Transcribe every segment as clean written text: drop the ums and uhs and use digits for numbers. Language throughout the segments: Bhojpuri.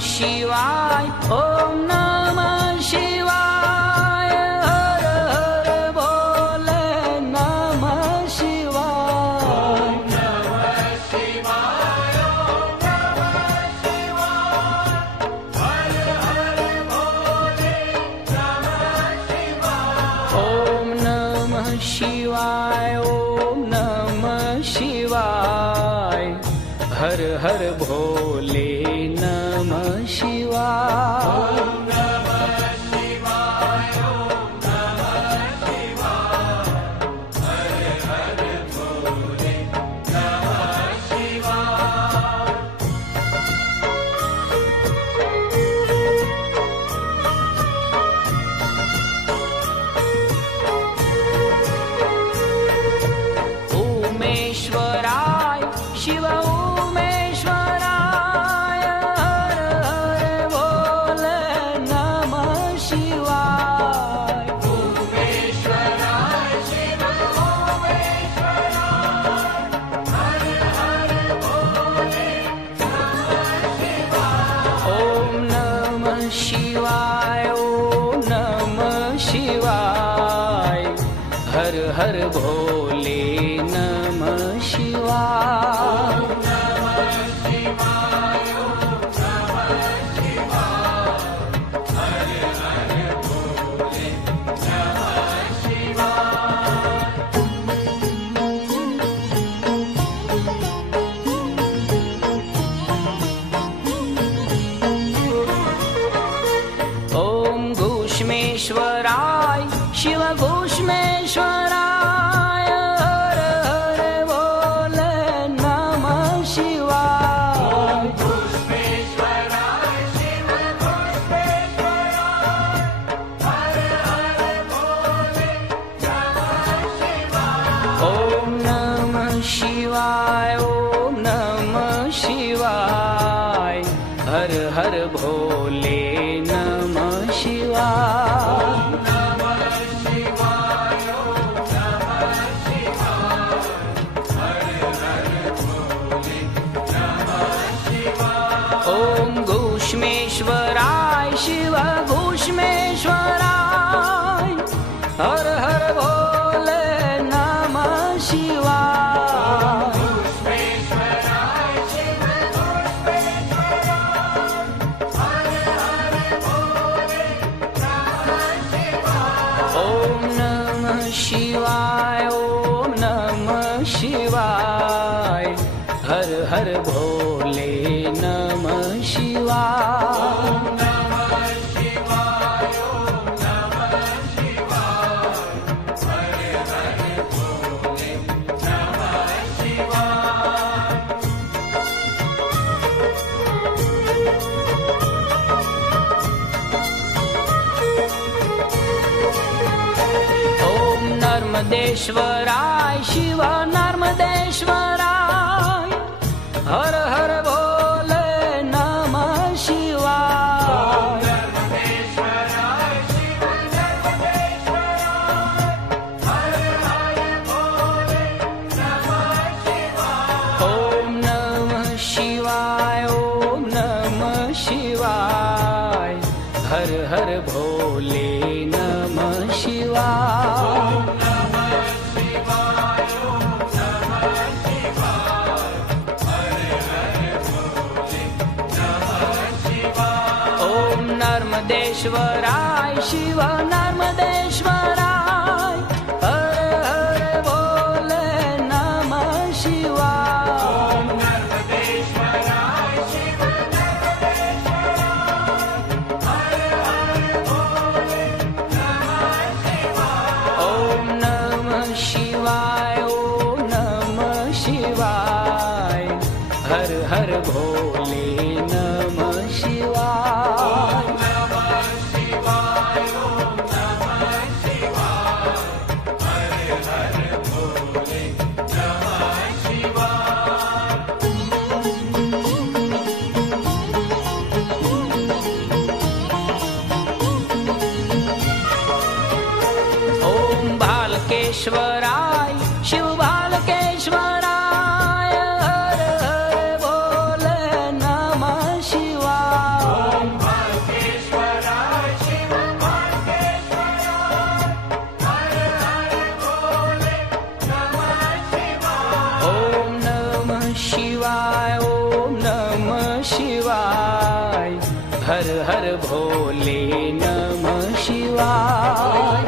शिवाय, ओम नमः शिवाय, हर हर भोले नमः शिवाय, ओम नमः शिवाय, ओम नमः शिवाय, हर हर भोले नमः शिवाय, ओम नमः शिवाय, ओम नमः शिवाय, हर हर भोले नमः शिवाय, ओम नमः शिवाय, ओम नमः शिवाय, हर हर भोले नमः शिवाय। उमेश्वराय शिव उमेश्वराय, हर हर भोले नमः शिवाय, उमेश्वराय शिव उमेश्वराय, हर हर भोले नमः शिवाय, ओम नमः शिवाय, ओम नमः शिवाय, हर हर भोले नमः शिवाय, ओम नमः शिवाय, ओम नमः शिवाय, हर हर भोले नमः शिवाय। ओम घूष्मेश्वराय शिव घूष्मेश्वराय, हर हर भोले नमः शिवाय, ओम घूष्मेश्वराय शिव घूष्मेश्वराय, हर हर भोले नमः शिवाय, ओम नमः शिवाय, ओम नमः शिवाय, हर हर भोले नमः शिवाय, ओम नमः शिवाय, ओम नमः शिवाय, हर हर भोले नमः शिवाय। ओम घूष्मेश्वराय शिव घूष्मेश्वराय, हर हर भोले नमः शिवाय, घूष्मेश्वराय शिव घूष्मेश्वराय, हर हर भोले नमः शिवाय, ओम नमः शिवाय, ओम नमः शिवाय, हर हर भोले नमः शिवाय, ओम नमः शिवाय, ओम नमः शिवाय, हर हर भोले नमः शिवाय। ओम नर्मदेश्वराय शिव नर्मदेश्वराय, हर हर भोले नमः शिवाय, ओम नर्मदेश्वराय शिव नर्मदेश्वराय, हर हर भोले नमः शिवाय, ओम नमः शिवाय, ओम नमः शिवाय, हर हर भोले नमः शिवाय, ओम नमः शिवाय, ओम नमः शिवाय, हर हर भोले नमः शिवाय, ओम नर्मदेश्वराय शिव नर्मदेश्वराय, हर हर भोले नमः शिवाय, ओम नर्मदेश्वराय शिव नर्मदेश्वराय, हर हर भोले नमः शिवाय, ओम नमः शिवाय, ओम नमः शिवाय, हर हर भोले नमः शिवाय, ओम नमः शिवाय, ओम नमः शिवाय, हर हर भोले नमः शिवाय। ओम भालकेश्वराय शिव भालकेश्वराय, हर हर भोले नमः शिवाय, हर हर भोले नमः शिवाय।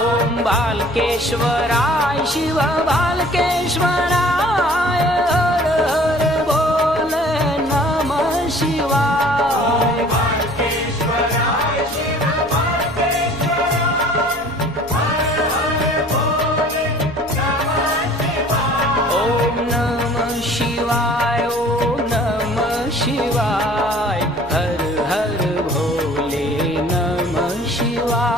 ओम बालकेश्वराय शिव बालकेश्वराय हर हर भोले नमः शिवाय। ओम नमः शिवाय ओम नमः शिवाय हर हर भोले नमः शिवाय।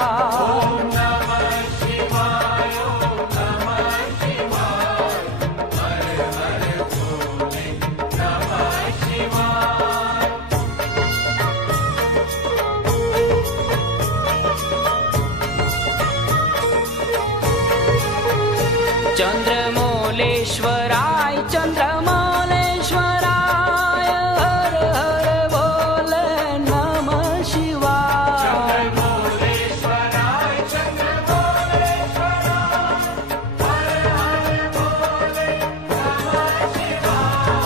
चंद्रमौलेश्वराय चंद्रमौलेश्वराय हर हर भोले नमः शिवाय।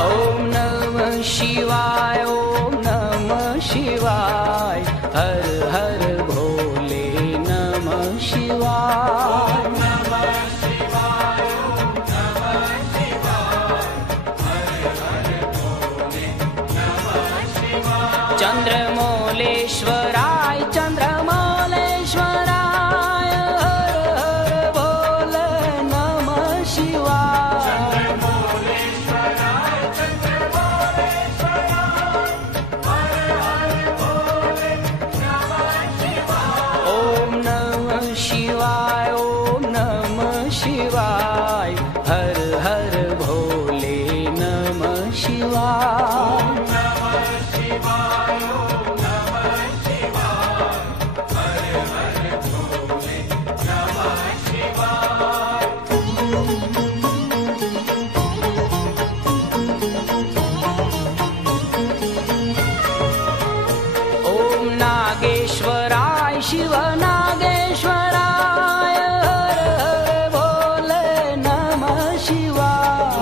ओम नमः शिवाय ओम नमः शिवाय हर हर भोले नमः शिवाय। चंद्रमौलेश्वराय चंद्रमौलेश्वराय हर हर भोले नमः शिवाय। ओम नमः शिवाय ओम नमः शिवाय हर हर भोले नमः शिवाय। ओम नागेश्वराय शिव नागेश्वराय हर हर भोले नमः शिवाय।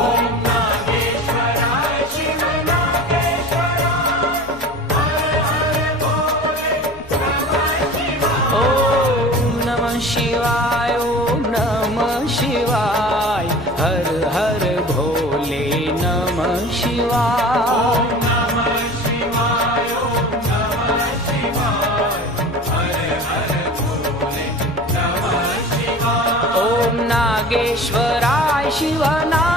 ओम नमः शिवाय ओम नमः शिवाय हर हर भोले नमः शिवाय। ओम नागेश्वराय शिव नागेश्वराय